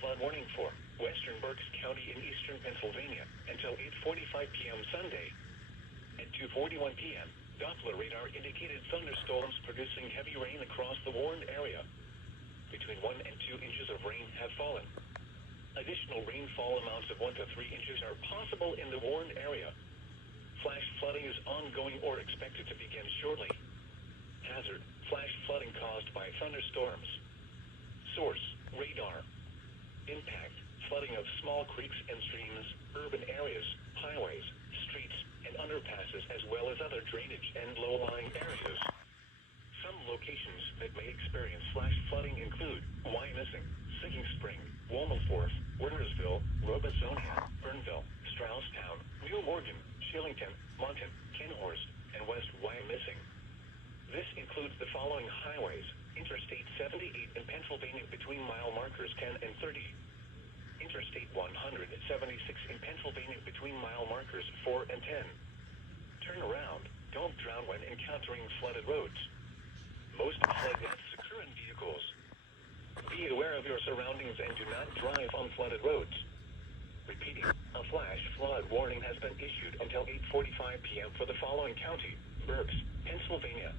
flood warning for western Berks County in eastern Pennsylvania until 8:45 p.m. Sunday. At 2:41 p.m., Doppler radar indicated thunderstorms producing heavy rain across the warned area. Between 1 and 2 inches of rain have fallen. Additional rainfall amounts of 1 to 3 inches are possible in the warned area. Flash flooding is ongoing or expected to begin shortly. Hazard: flash flooding caused by thunderstorms. Source: radar. Impact: flooding of small creeks and streams, urban areas, highways, streets, and underpasses, as well as other drainage and low-lying areas. Some locations that may experience flash flooding include Wyomissing, Sinking Spring, Womelsforth, Wernersville, Robesonia, Burnville, Strausstown, New Morgan, Shillington, Monton, Kenhorst, and West Wyomissing. This includes the following highways: Interstate 78 in Pennsylvania between mile markers 10 and 30. Interstate 176 in Pennsylvania between mile markers 4 and 10. Turn around, don't drown when encountering flooded roads. Most flood deaths occur in vehicles. Be aware of your surroundings and do not drive on flooded roads. Repeating, a flash flood warning has been issued until 8:45 p.m. for the following county: Berks, Pennsylvania,